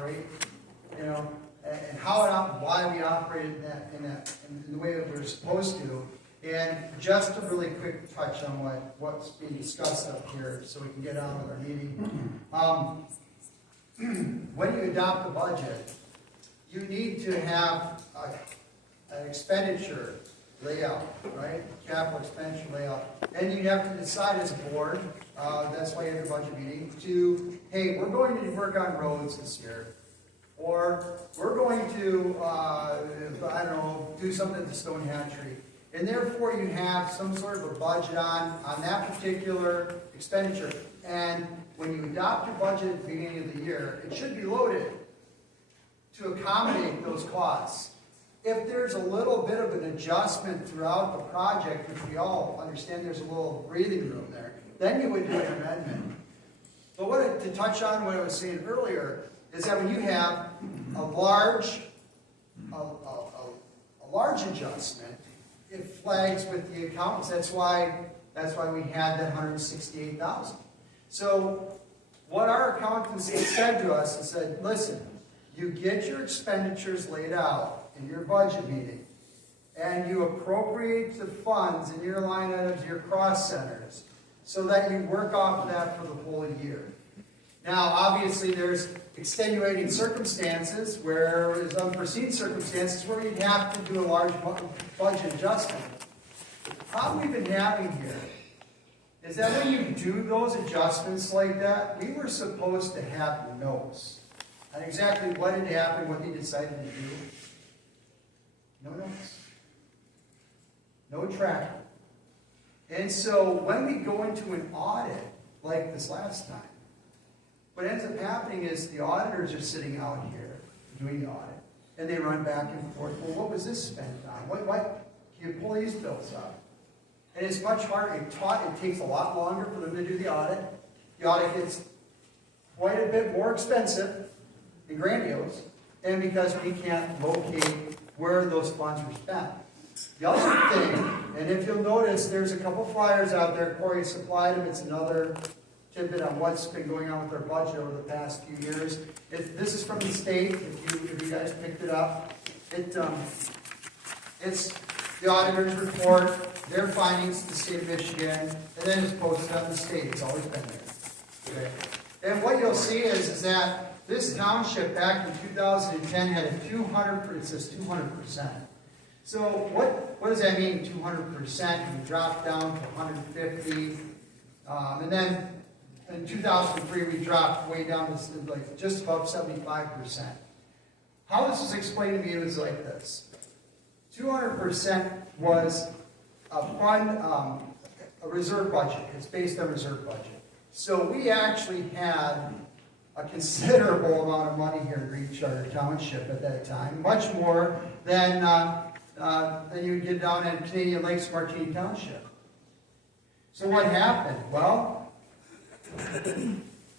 operate, you know, and how it why we operate in the way that we're supposed to. And just a really quick touch on what's being discussed up here so we can get on with our meeting. When you adopt a budget, you need to have an expenditure layout, right? Capital expenditure layout. And you have to decide as a board, that's why you have a budget meeting, to, hey, we're going to work on roads this year. Or we're going to, I don't know, do something at the Stone Hatchery. And therefore you have some sort of a budget on that particular expenditure. And when you adopt your budget at the beginning of the year, it should be loaded to accommodate those costs. If there's a little bit of an adjustment throughout the project, which we all understand there's a little breathing room there, then you would do an amendment. But to touch on what I was saying earlier, is that when you have a large adjustment, it flags with the accountants. That's why we had that $168,000. So what our accountants said to us is said, listen, you get your expenditures laid out in your budget meeting, and you appropriate the funds in your line items, your cross centers, so that you work off of that for the whole year. Now, obviously, there's extenuating circumstances where there's unforeseen circumstances where you'd have to do a large budget adjustment. The problem we've been having here is that when you do those adjustments like that, we were supposed to have notes on exactly what had happened, what they decided to do. No notes. No tracking. And so when we go into an audit like this last time, what ends up happening is the auditors are sitting out here doing the audit, and they run back and forth. Well, what was this spent on? What can you pull these bills up? And it's much harder. It takes a lot longer for them to do the audit. The audit gets quite a bit more expensive and grandiose, and because we can't locate where those funds were spent. The other thing, and if you'll notice, there's a couple flyers out there. Corey supplied them. It's another tidbit on what's been going on with our budget over the past few years. This is from the state, if you guys picked it up. It's the auditor's report, their findings to the state of Michigan, and then it's posted on the state. It's always been there. Okay. And what you'll see is that this township back in 2010 had a 200%, it says 200%. So what does that mean, 200%? We dropped down to 150, and then in 2003, we dropped way down to like just above 75%. How this was explained to me was like this. 200% was a fund, a reserve budget. It's based on reserve budget. So we actually had a considerable amount of money here to reach our township at that time, much more than you would get down at Canadian Lakes, Martini Township. So what happened? Well,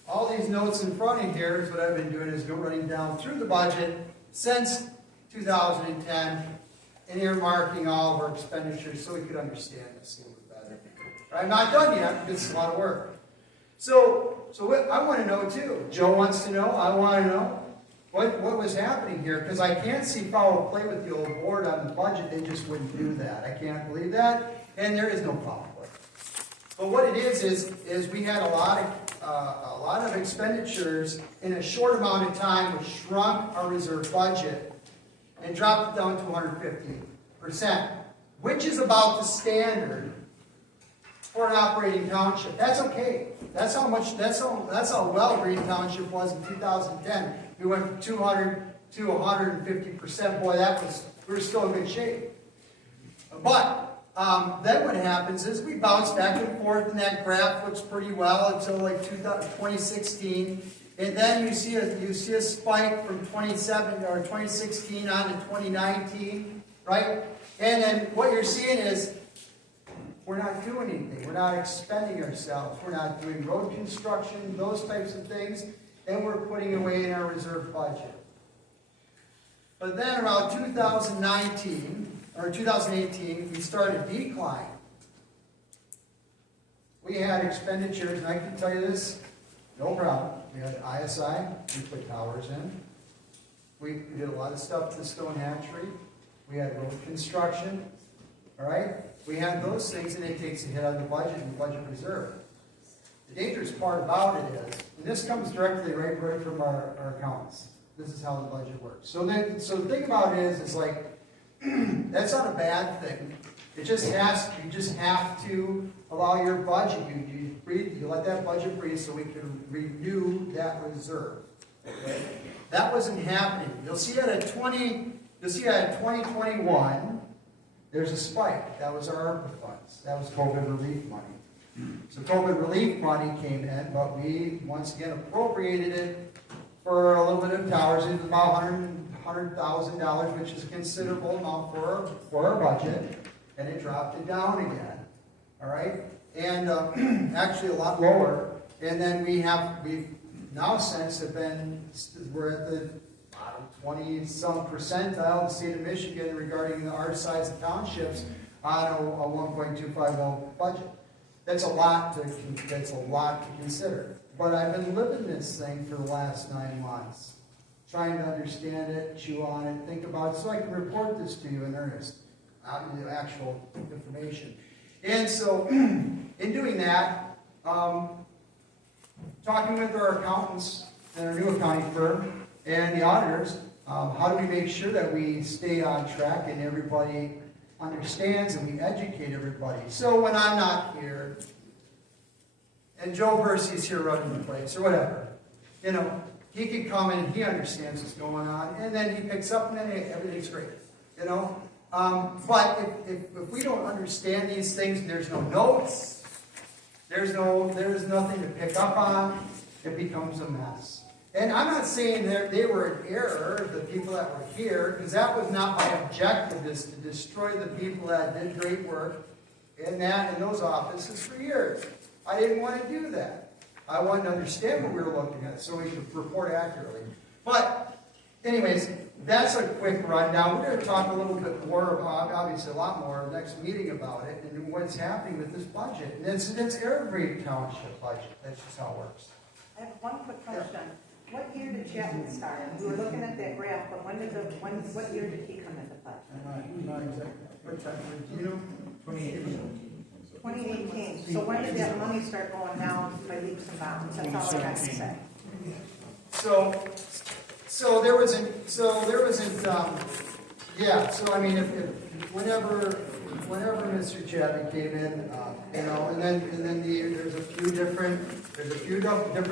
all these notes in front of here is what I've been doing is running down through the budget since 2010 and earmarking all of our expenditures so we could understand this a little bit better. I'm not done yet because it's a lot of work. So I want to know too. Joe wants to know. I want to know what was happening here because I can't see foul play with the old board on the budget. They just wouldn't do that. I can't believe that, and there is no foul play. But what it is we had a lot of expenditures in a short amount of time, which shrunk our reserve budget and dropped it down to 150%, which is about the standard for an operating township. That's okay. That's how well Green Township was in 2010. We went from 200 to 150%. Boy, we were still in good shape. But then what happens is we bounce back and forth, and that graph looks pretty well until like 2016, and then you see a spike from 2016 on to 2019, right? And then what you're seeing is we're not doing anything. We're not expending ourselves. We're not doing road construction, those types of things, and we're putting away in our reserve budget. But then around 2019. Or 2018, we started decline. We had expenditures, and I can tell you this, no problem. we had ISI, we put towers in. We did a lot of stuff to the Stone Hatchery. We had road construction, all right? We had those things, and it takes a hit on the budget and budget reserve. The dangerous part about it is, and this comes directly right from our accountants. This is how the budget works. So the thing about it is like, that's not a bad thing. It just you just have to allow your budget, you breathe, you let that budget breathe so we can renew that reserve. Okay? That wasn't happening. You'll see that at 2021, there's a spike. That was our ARPA funds. That was COVID relief money. So COVID relief money came in, but we once again appropriated it for a little bit of towers. It was about $100,000, which is a considerable amount for our budget, and it dropped it down again. All right, and actually a lot lower. And then we've now since we're at the bottom 20-some percentile of the state of Michigan regarding our size of townships on a 1.250 budget. That's a lot to consider. But I've been living this thing for the last 9 months, trying to understand it, chew on it, think about it, so I can report this to you in earnest, the actual information. And so, in doing that, talking with our accountants and our new accounting firm and the auditors, how do we make sure that we stay on track and everybody understands and we educate everybody? So when I'm not here, and Joe Percy's here running the place, or whatever, he can come in and he understands what's going on, and then he picks up and then everything's great, But if we don't understand these things, there's no notes, there's nothing to pick up on, it becomes a mess. And I'm not saying they were in error, the people that were here, because that was not my objective, is to destroy the people that did great work in those offices for years. I didn't want to do that. I wanted to understand what we were looking at so we could report accurately. But anyways, that's a quick rundown. We're going to talk a little bit more about, obviously a lot more, next meeting about it and what's happening with this budget. And it's every township budget. That's just how it works. I have one quick question. Yeah. What year did Chapman start? We were looking at that graph, but what year did he come into play? Not exactly. What time? Do you know? 2018. 2018. So when did that money start going down by leaps and bounds? That's all I got to say. So there wasn't. So I mean, if whenever Mr. Chapman came in, and then there's a few different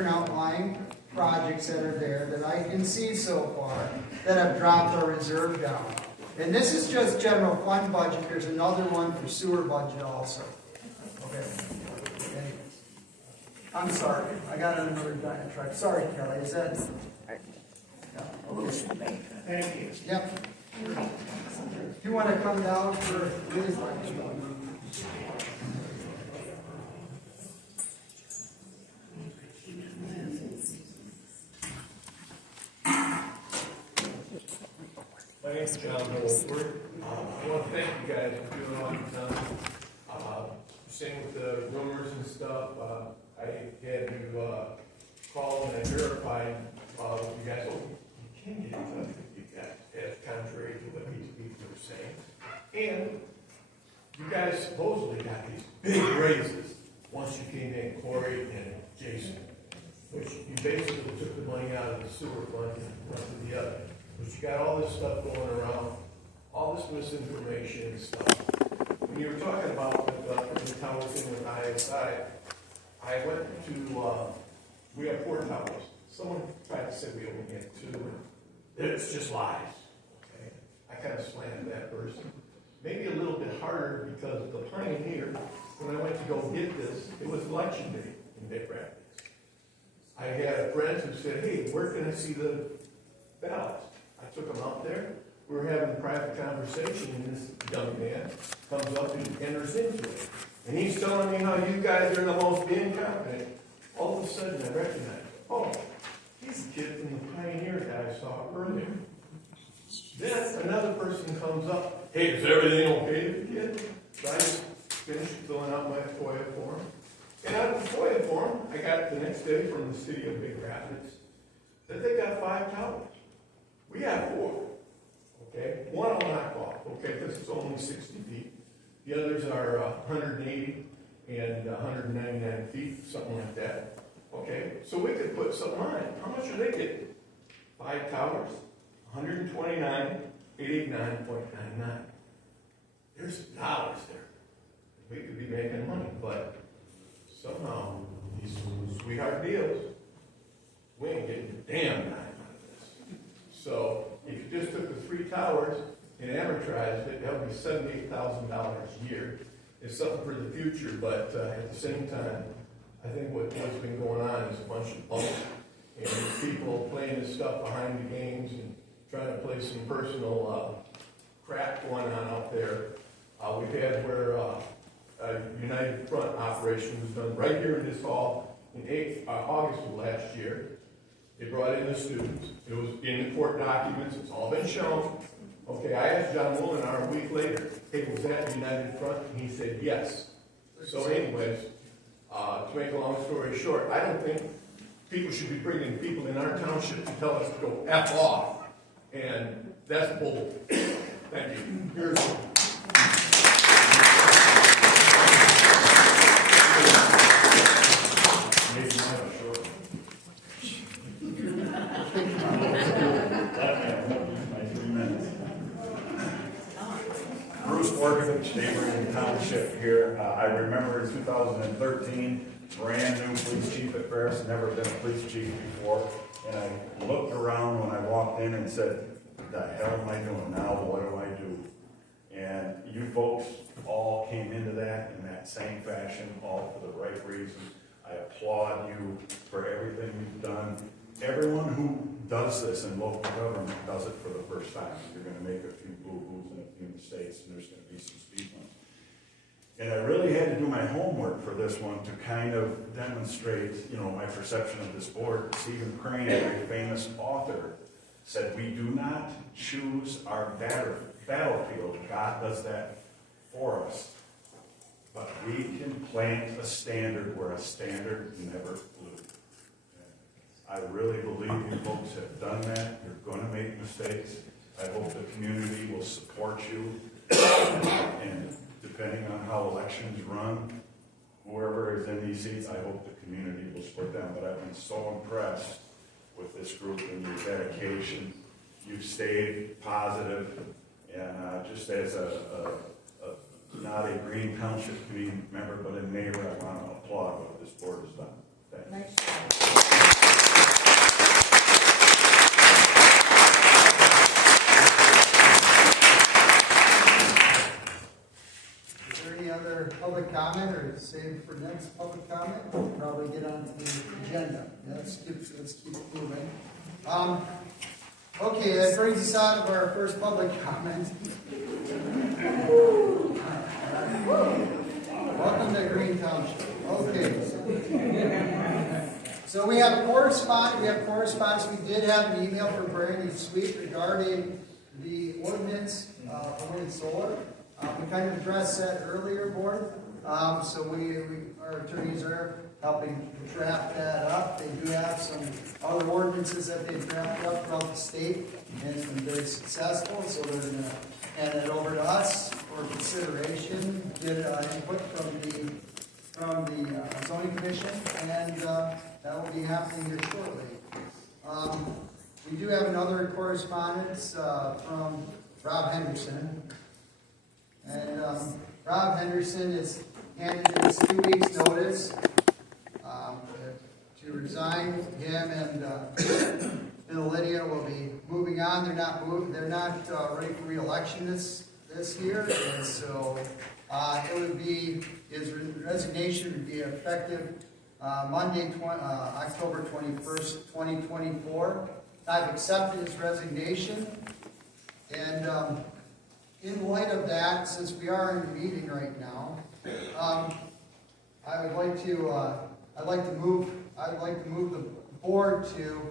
outlying projects that are there that I can see so far that have dropped our reserve down. And this is just general fund budget. There's another one for sewer budget also. Okay. Anyways. I'm sorry. I got another diatribe. Sorry, Kelly. Is that? Thank you. Yep. If you want to come down for really My name's John Holford. I want to thank you guys for doing all you've done. Same with the rumors and stuff. I had to call and I verified with you guys. Oh, you can get in touch with you guys, as contrary to what these people are saying. And you guys supposedly got these big raises once you came in, Corey and Jason, which you basically took the money out of the sewer fund and went to the other. But you got all this stuff going around, all this misinformation and stuff. When you were talking about the tower thing with ISI, I went to, we have 4 towers. Someone tried to say we only had 2. It's just lies. Okay? I kind of slammed that person. Maybe a little bit harder because the Pioneer, when I went to go get this, it was election day in Big Rapids. I had friends who said, hey, where can I see the ballots? I took them out there. We were having a private conversation, and this young man comes up and enters into it. And he's telling me how you guys are the most incompetent. All of a sudden, I recognize, oh, he's the kid from the Pioneer that I saw earlier. Then another person comes up, hey, is everything okay with the kid? So I just finished filling out my FOIA form. And on the FOIA form, I got the next day from the city of Big Rapids, that they got 5 towers. We have 4, okay? One I'll knock off, okay, because it's only 60 feet. The others are 180 and 199 feet, something like that. Okay, so we could put something on it. How much are they getting? 5 towers, 129, 889.99. There's dollars there. We could be making money, but somehow these sweetheart deals, we ain't getting a damn dime out of this. So if you just took the 3 towers and amortized it, that would be $78,000 a year. It's something for the future, but at the same time, I think what's been going on is a bunch of bunk and people playing this stuff behind the games and trying to play some personal crap going on out there. We've had where a United Front operation was done right here in this hall in August of last year. They brought in the students. It was in the court documents. It's all been shown. Okay, I asked John Molinar a week later, hey, was that United Front? And he said yes. So anyways, to make a long story short, I don't think people should be bringing people in our township to tell us to go F off. And that's bull. Thank you. Here's Bruce Orkovich, neighboring township here. I remember in 2013, brand new police chief at Ferris, never been a police chief before. And I looked around when I walked in and said, what the hell am I doing now? What do I do? And you folks all came into that in that same fashion, all for the right reasons. I applaud you for everything you've done. Everyone who does this in local government does it for the first time. You're going to make a few boo-boos and a few mistakes, and there's going to be some speed bumps. And I really had to do my homework for this one to kind of demonstrate, my perception of this board. Stephen Crane, a very famous author, said, we do not choose our battlefield. God does that for us. But we can plant a standard where a standard never flew. I really believe you folks have done that. You're going to make mistakes. I hope the community will support you. And depending on how elections run, whoever is in these seats, I hope the community will support them. But I've been so impressed with this group and your dedication. You've stayed positive. And just as not a Green Township community member, but a neighbor, I want to applaud what this board has done. Thanks. Is there any other public comment, or save for next public comment? We'll probably get on to the agenda. Yeah, let's keep it moving. Okay, that brings us out of our first public comment. Welcome to Green Township. Okay. So we have correspondence. We did have an email from Brandy Sweet regarding the ordinance for wind and solar. We kind of addressed that earlier, board. So our attorneys are helping draft that up. They do have some other ordinances that they've drafted up throughout the state, and it's been very successful. So they're going to hand it over to us for consideration, get input from the zoning commission, and that will be happening here shortly. We do have another correspondence from Rob Henderson. And Rob Henderson has handed in his 2 weeks' notice to resign. Him and Lydia will be moving on. They're not ready for re-election this year, and so his resignation would be effective Monday, October 21st, 2024. I've accepted his resignation, and in light of that, since we are in a meeting right now, I'd like to move the board to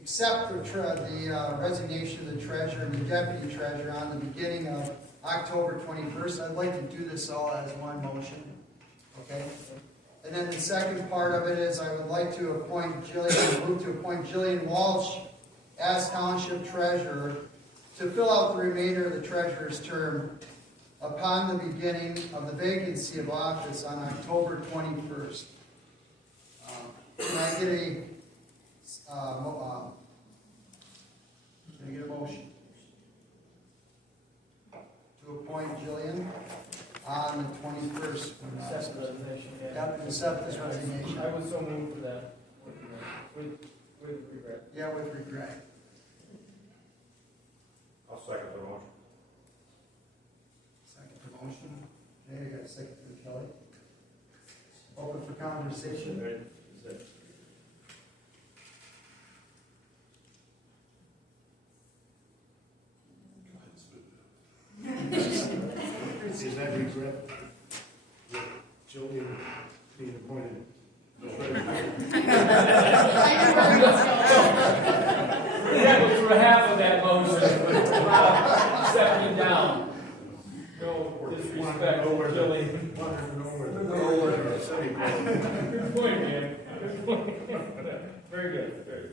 accept the resignation of the treasurer and the deputy treasurer on the beginning of October 21st. I'd like to do this all as one motion, okay? And then the second part of it is I would like to move to appoint Jillian Walsh as Township Treasurer to fill out the remainder of the treasurer's term upon the beginning of the vacancy of office on October 21st. Can I get a motion to appoint Jillian on the 21st? Accept the resignation, yeah. Yep, accept this resignation. I was so moved for that, with regret. Yeah, with regret. I'll second the motion. Second for motion. Okay, I got a second for Kelly. Open for conversation. Is that regret that Jillian being appointed treasurer? That was for half of that motion, but stepping down. No disrespect, Jillian. Wanted to know where the city was. Good point, man. Good point. Very good, very good.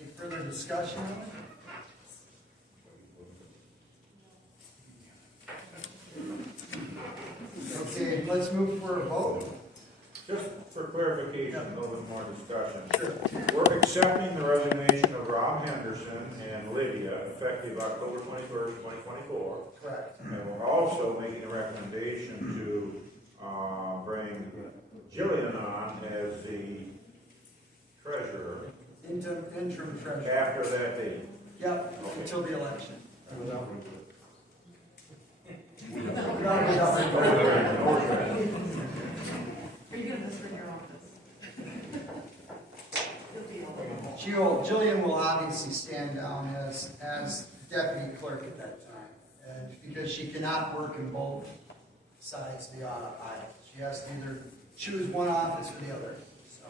Any further discussion on it? Okay, let's move for a vote. Just for clarification, a little bit more discussion. Sure. We're accepting the resignation of Rob Henderson and Lydia effective October 21st, 2024. Correct. And we're also making a recommendation to bring Jillian on as the treasurer Interim treasurer. after that date. Yep, until the election. Without regret. Are you doing this for your office? Jillian will obviously stand down as deputy clerk at that time, and because she cannot work in both sides of the aisle. She has to either choose one office or the other, so.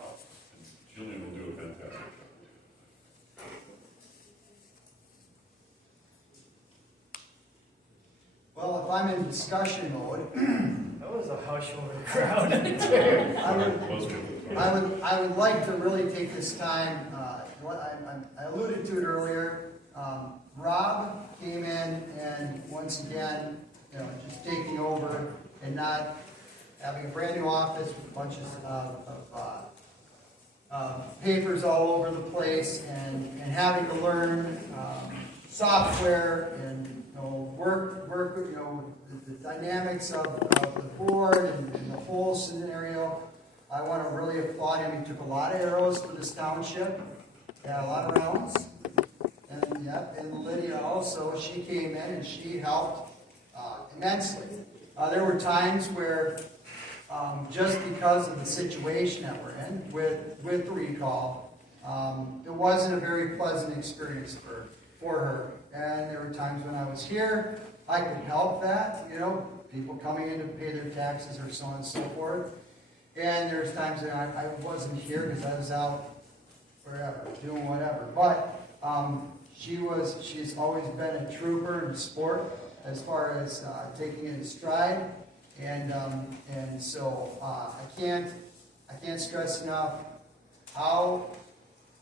Jillian will do a fantastic job. Well, if I'm in discussion mode, That was a hush over the crowd. I would like to really take this time, I alluded to it earlier. Rob came in and once again, just taking over and not having a brand new office with bunches of papers all over the place and having to learn software and work the dynamics of the board and the whole scenario. I want to really applaud him. He took a lot of arrows for this township, a lot of rounds. And Lydia also, she came in and she helped immensely. There were times where, just because of the situation that we're in with the recall, it wasn't a very pleasant experience for her. And there were times when I was here, I could help that, people coming in to pay their taxes or so on and so forth. And there's times that I wasn't here because I was out wherever, doing whatever. But she's always been a trooper in sport as far as taking it in stride. And so I can't stress enough how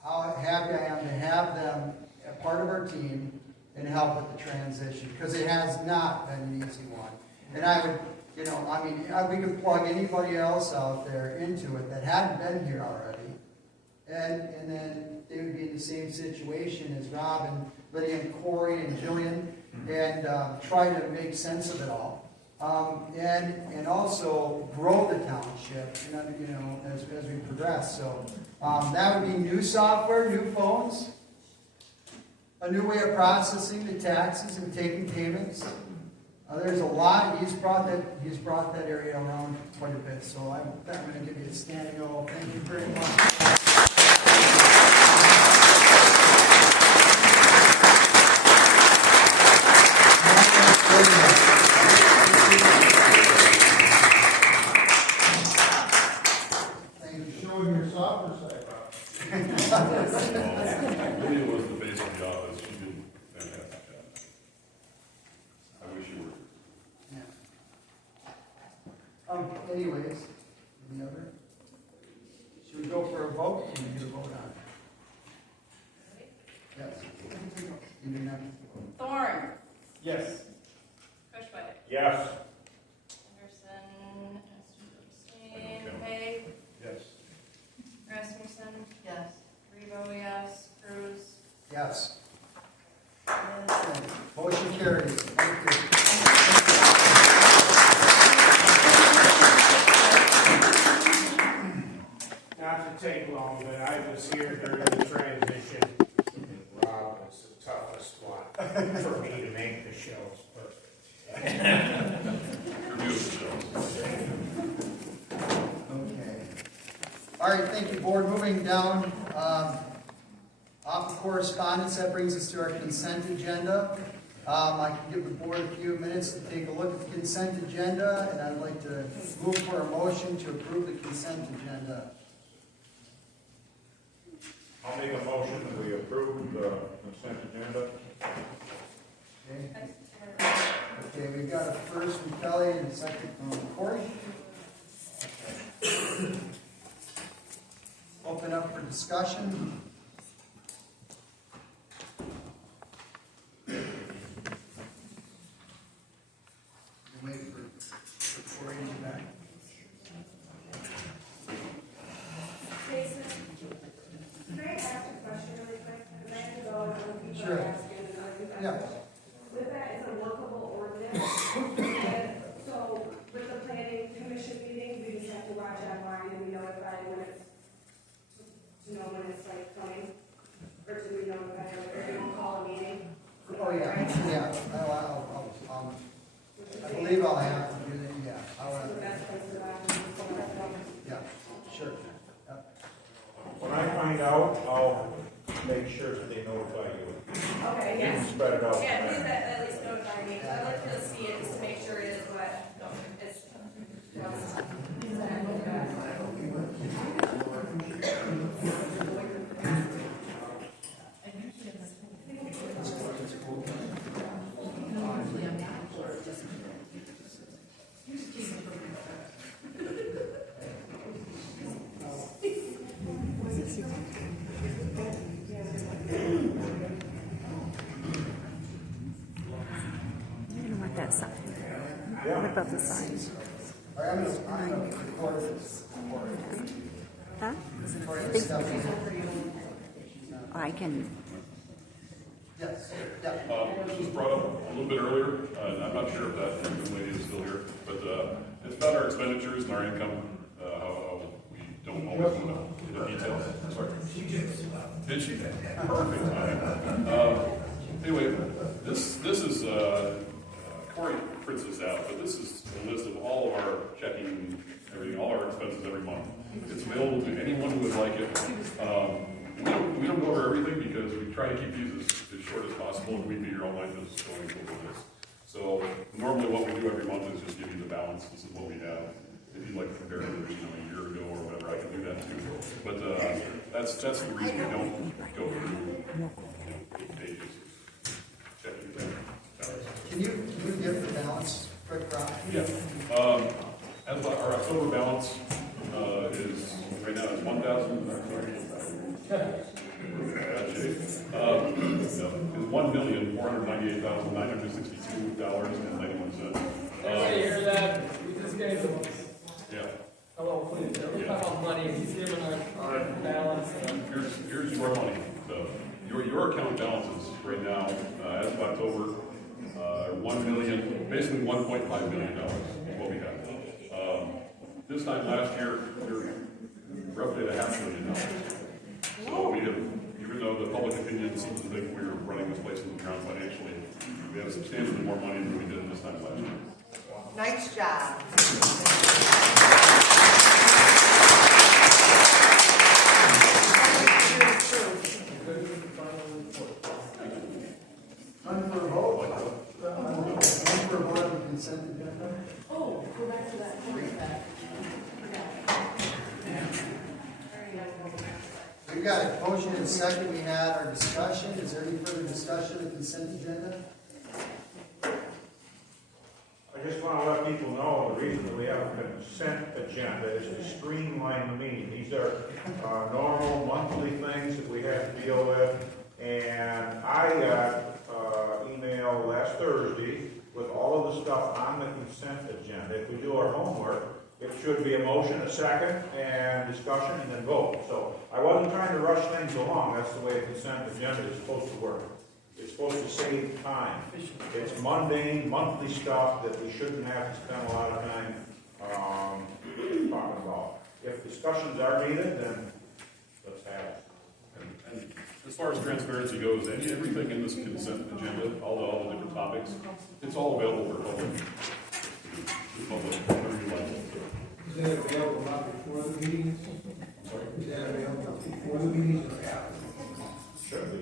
happy I am to have them a part of our team and help with the transition, because it has not been an easy one. And I would, we could plug anybody else out there into it that hadn't been here already, and then they would be in the same situation as Rob and Lydia and Corey and Jillian, and try to make sense of it all, and also grow the township, as we progress. So that would be new software, new phones, a new way of processing the taxes and taking payments. There's a lot. He's brought that area around quite a bit. So I'm going to give you a standing O. Thank you very much. Showing your softer side. anyways. Any other? Should we go for a vote? Can we get a vote on it? Yes. You do not. Thorne, Yes. Cushwick, Yes. Anderson, abstain, Hay, Yes. Rasmussen. Yes. Rebo, yes. Cruz. Yes. Yes. Motion carries. Thank you. Not to take long, but I was here during the transition. Rob was the toughest one for me to make the shows perfect. Okay. All right, thank you, board. Moving down, off the correspondence, that brings us to our consent agenda. I can give the board a few minutes to take a look at the consent agenda, and I'd like to move for a motion to approve the consent agenda. I'll make a motion that we approve the consent agenda. Okay, okay, we've got a first from Kelly and a second from Corey. Open up for discussion. Wait for Corey to get back. Jason, can I ask a question really quick? Because I have to go and other people Sure. are asking and other people are Yeah. asking. With that, it's a workable ordinance. And so with the planning commission meeting, we just have to watch online and we notify when it's, to know when it's like coming. Or to be notified, or do we call a meeting? Oh, yeah, yeah, I believe I'll have to do that, yeah. I'll So have the to, best place to watch is on our phone. yeah, sure. Yep. When I find out, I'll make sure that they notify you. Okay, You yes. can spread it out. Yeah, please at least notify me, because I'd like to see it just to make sure it is what it's. I don't want that sign. What about the sign? All right, I'm gonna record this. Huh? Record this stuff. I can, Yes, yeah. This was brought up a little bit earlier, and I'm not sure if that young lady is still here, but it's about our expenditures and our income, how we don't always know the details. Sorry. Did she? Perfect. Anyway, this is, Corey prints this out, but this is a list of all of our checking, everything, all our expenses every month. It's available to anyone who would like it. We don't go over everything because we try to keep these as short as possible, and we'd be here all night just going over this. So normally what we do every month is just give you the balance. This is what we have. If you'd like to compare it to, a year ago or whatever, I can do that too. But that's the reason we don't go through 8 pages checking things. Can you give the balance, quick, Rob? Yeah. As our October balance is right now is 1,000. Is $1,498,962.91. Everybody hear that? We just gave them, Yeah. hello, please, we're talking about money, he's giving our balance. Here's your money. Your account balances right now, as of October, are basically $1.5 million is what we have. This time last year, we were roughly at $500,000. So we have, even though the public opinion seems to think we were running this place in the ground financially, we have substantially more money than we did this time last year. nice job. Time for a vote? Time for a vote on the consent agenda? Oh, go back to that. We've got a motion and a second. We had our discussion. Is there any further discussion of the consent agenda? I just want to let people know the reason that we have a consent agenda is to streamline the meeting. These are normal monthly things that we have to deal with. And I got email last Thursday with all of the stuff on the consent agenda. If we do our homework, it should be a motion, a second, and discussion, and then vote. So I wasn't trying to rush things along. That's the way a consent agenda is supposed to work. It's supposed to save time. It's mundane, monthly stuff that we shouldn't have to spend a lot of time talking about. If discussions are needed, then let's have it. And as far as transparency goes, everything in this consent agenda, all the different topics, it's all available for public. Whatever you like. Is that available not before the meetings? Is that available before the meetings or after? Should be.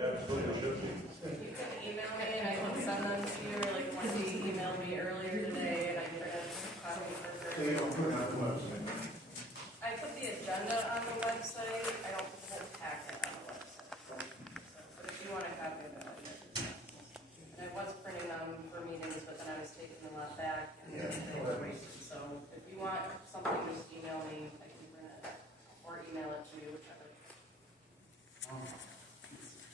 Absolutely should be. You can email me and I can send them to you, or like when he emailed me earlier today and I printed a copy for So you her. don't put it on the website? I put the agenda on the website, I don't put the whole packet on the website. But if you want a copy of it, I'll get it. And I was printing them for meetings, but then I was taking them out back and they were wasted. So if you want something, just email me, I can print it, or email it to you, whichever.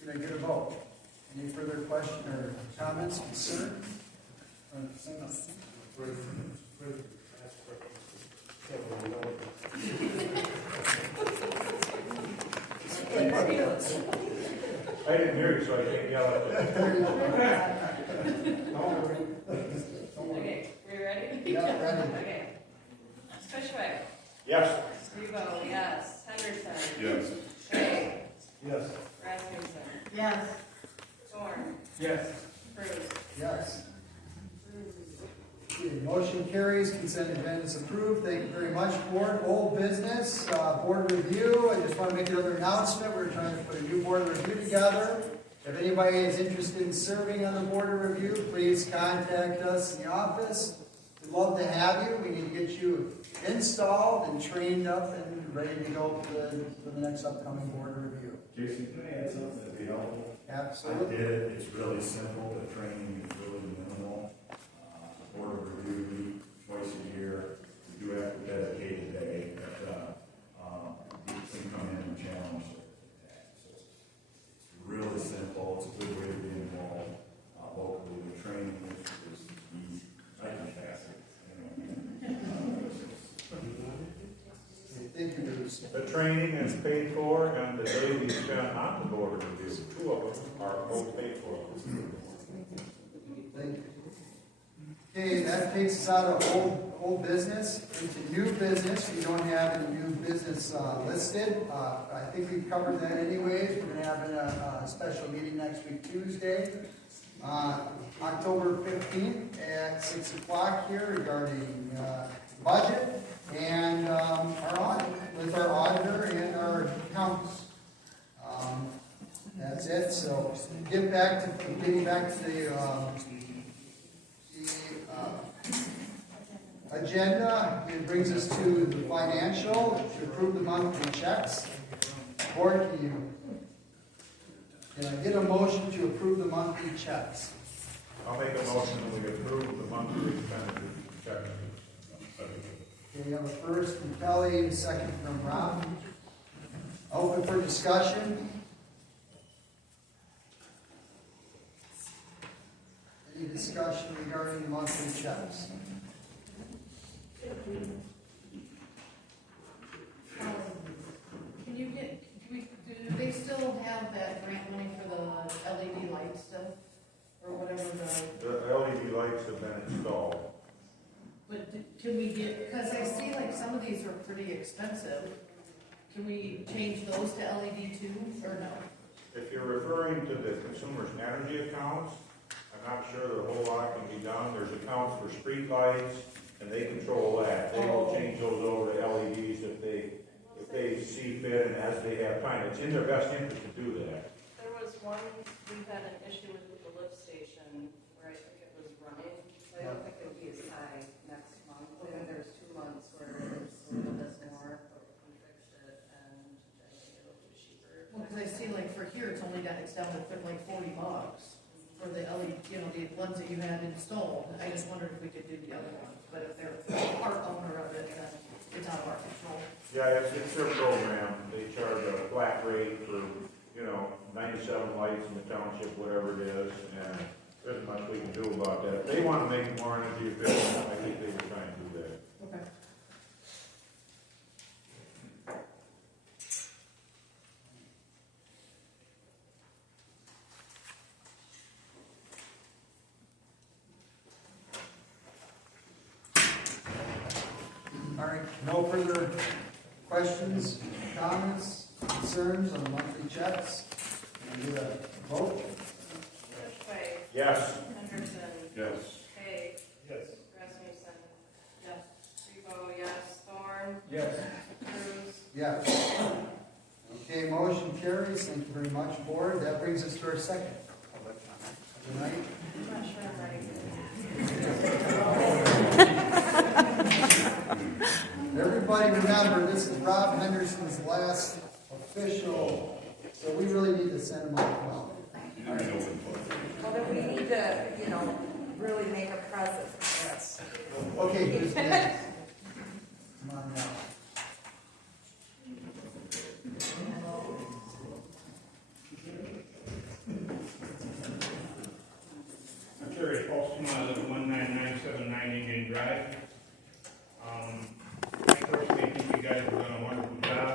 Can I get a vote? Any further question or comments, concern? I didn't hear you, so I can't yell at you. Okay, are you ready? Yeah, ready. Okay. Fishwick, Yes. Rebo, yes. Henderson. Yes. Shay, Yes. Rasmussen, Yes. Thorne, Yes. Cruz. Yes. Okay, motion carries, consent agenda is approved. Thank you very much, board. Old business, board review. I just want to make another announcement. We're trying to put a new board review together. If anybody is interested in serving on the board of review, please contact us in the office. We'd love to have you. We need to get you installed and trained up and ready to go for the next upcoming board review. Jason, can I add something that'd be helpful? I Absolutely. did it, it's really simple, the training is really minimal. Board of review, meet twice a year, we do have to dedicate a day, but, you can come in and challenge it. So it's really simple, it's a good way to be involved, locally, the training is easy, I can pass it. Thank you, Bruce. The training is paid for, and the day we spend on the board of review, 2 of them are both paid for. Thank you. Okay, that takes us out of old business into new business. We don't have any new business listed. I think we've covered that anyways. We're going to have a special meeting next week, Tuesday, October 15th at 6 o'clock here regarding budget and our audit, with our auditor and our accountants. That's it. So getting back to the agenda, it brings us to the financial, to approve the monthly checks. Board, can I get a motion to approve the monthly checks? I'll make a motion that we approve the monthly expenditure check. Okay, we have a first from Kelly and a second from Rob. Open for discussion. Any discussion regarding the monthly checks? Can you get, do they still have that grant money for the LED light stuff? Or whatever The LED lights have been installed. but can we get, because I see like some of these are pretty expensive. Can we change those to LED too, or no? If you're referring to the consumer's energy accounts, I'm not sure that a whole lot can be done. There's accounts for street lights, and they control that. They will change those over to LEDs if they see fit and as they have time. It's in their best interest to do that. There was one, we had an issue with the lift station where I think it was running, so I don't think it would be as high next month. And then there's 2 months where it's a little bit more, but we fixed it and I think it'll be cheaper. Well, because I see like for here, it's only down, it's down to like $40 for the LED, you know, the ones that you had installed. I just wondered if we could do the other ones, but if they're part owner of it, Yeah, it's their program. They charge a flat rate for, 97 lights in the township, whatever it is, and there's not much we can do about that. They want to make it more energy efficient. I think they were trying to do that. Okay. All right, no further questions, comments, concerns on monthly checks? Can I do a vote? Ridgway, Yes. Henderson, Yes. Hay, Yes. Rasmussen. Yes. Rebo, yes. Thorne, Yes. Cruz, Yes. Okay, motion carries. Thank you very much, board. That brings us to our second public comment of the night. I'm not sure I'm ready for Everybody remember, this is Rob Henderson's last official, so we really need to send him off well. Well, then we need to, really make a present. Yes. Okay, who's next? Come on now. I'm Terry Paulson, I live at 19979 Indian Drive. I personally think you guys have done a wonderful job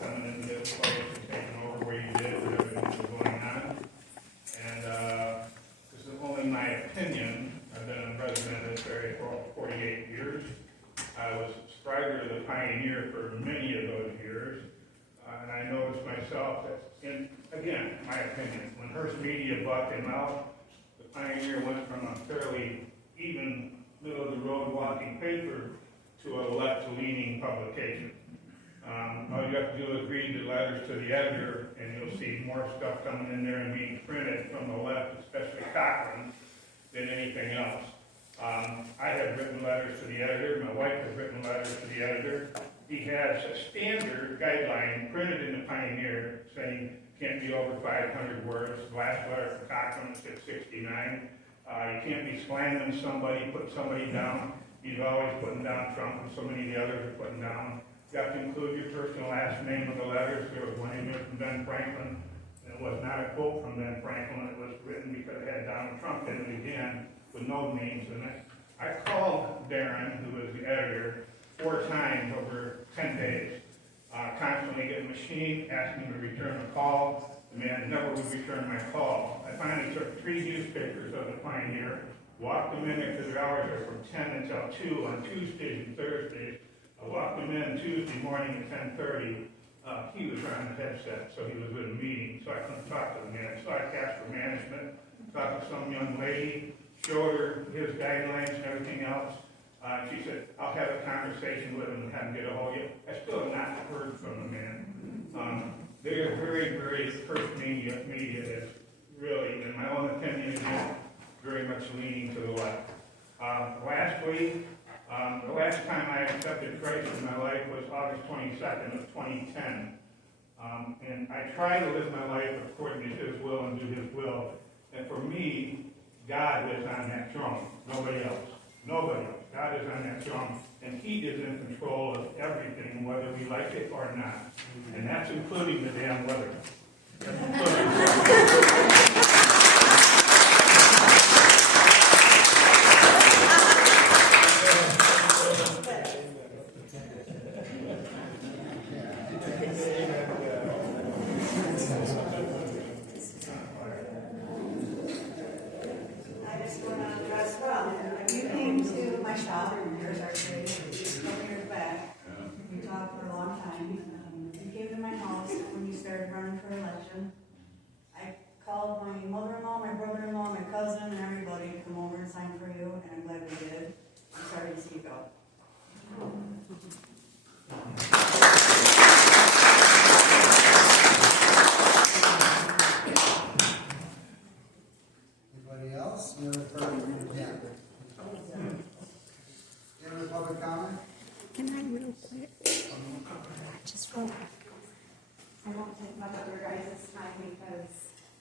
coming into this place and taking over where you did with everything that was going on. And this is only my opinion. I've been a resident of this area for 48 years. I was subscriber to the Pioneer for many of those years. And I noticed myself that, again, my opinion, when Hearst Media bought them out, the Pioneer went from a fairly even, middle-of-the-road walking paper to a left-leaning publication. All you have to do is read the letters to the editor, and you'll see more stuff coming in there and being printed from the left, especially Cochrane, than anything else. I have written letters to the editor. My wife has written letters to the editor. He has a standard guideline printed in the Pioneer saying can't be over 500 words. Last letter from Cochrane is at 69. You can't be slamming somebody, putting somebody down. He's always putting down Trump, and so many of the others are putting down. You have to include your first and last name of the letters. There was one in there from Ben Franklin, and it was not a quote from Ben Franklin. It was written because it had Donald Trump in it again, with no names in it. I called Darren, who was the editor, 4 times over 10 days, constantly getting a machine, asking him to return a call. The man never would return my call. I finally took 3 newspapers of the Pioneer, walked them in there because the hours are from 10 until 2 on Tuesdays and Thursdays. I walked him in Tuesday morning at 10:30. He was running the headset, so he was in a meeting, so I couldn't talk to the man. So I asked for management, talked to some young lady, showed her his guidelines and everything else. She said, I'll have a conversation with him and have him get a hold of you. I still have not heard from the man. They're very, very Hearst media is really, in my own opinion, is very much leaning to the left. Last week, the last time I accepted Christ in my life was August 22nd of 2010. And I try to live my life according to His will and do His will. And for me, God is on that throne. Nobody else. Nobody else. God is on that throne. And He is in control of everything, whether we like it or not. And that's including the damn weather. That's including I just want to address, you came to my shop, there's our trade, couple years back. We talked for a long time. You came to my house when you started running for election. I called my mother-in-law, my brother-in-law, my cousin, and everybody to come over and sign for you, and I'm glad we did. I'm sorry to see you go. Anybody else? Any other further? Yeah. Any other public comment? Can I real quick? Just for I won't take much of your guys' time because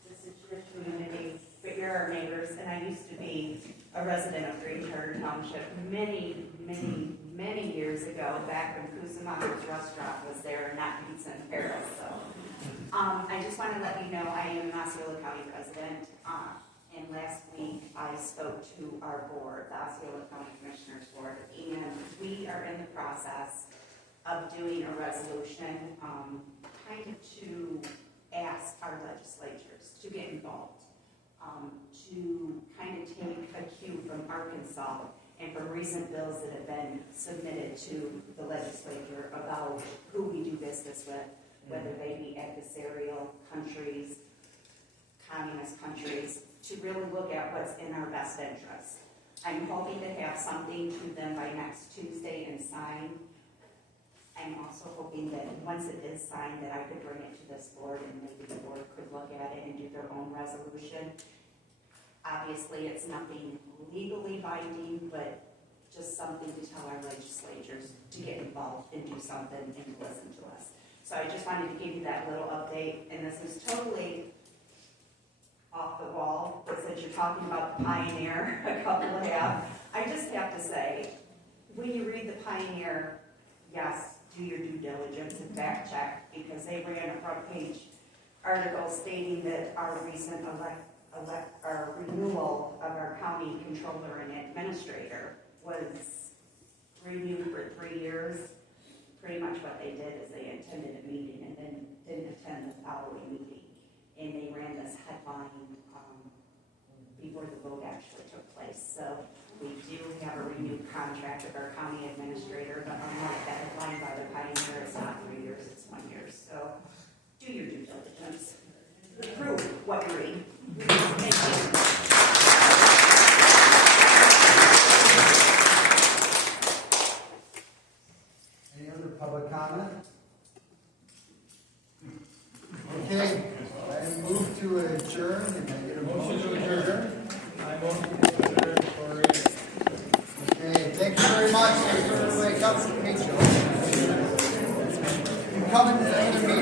this is your community, but you're our neighbors, and I used to be a resident of Green Charter Township many, many, many years ago, back when Cusimano's restaurant was there, not Pizza in Paris, so. I just want to let you know, I am an Osceola County president, and last week I spoke to our board, the Osceola County Commissioners Board, and we are in the process of doing a resolution, kind of to ask our legislatures to get involved, to kind of take a cue from Arkansas and from recent bills that have been submitted to the legislature about who we do business with, whether they be adversarial countries, communist countries, to really look at what's in our best interest. I'm hoping to have something to them by next Tuesday and sign. I'm also hoping that once it is signed, that I could bring it to this board and maybe the board could look at it and do their own resolution. Obviously, it's nothing legally binding, but just something to tell our legislatures to get involved and do something and to listen to us. So I just wanted to give you that little update, and this is totally off the wall, but since you're talking about the Pioneer, a couple have, I just have to say, when you read the Pioneer, yes, do your due diligence and fact check, because they ran a front page article stating that our recent renewal of our county controller and administrator was renewed for 3 years. Pretty much what they did is they attended a meeting and then didn't attend the following meeting. And they ran this headline before the vote actually took place. So we do have a renewed contract with our county administrator, but unlike that headline by the Pioneer, it's not 3 years, it's 1 year. So do your due diligence. Prove what you read. Thank you. Any other public comment? Okay, I move to adjourn, and I get a motion to adjourn. I vote to adjourn for it. Okay, thank you very much. Thanks for everybody coming. Hey, Joe. You coming to the other meeting?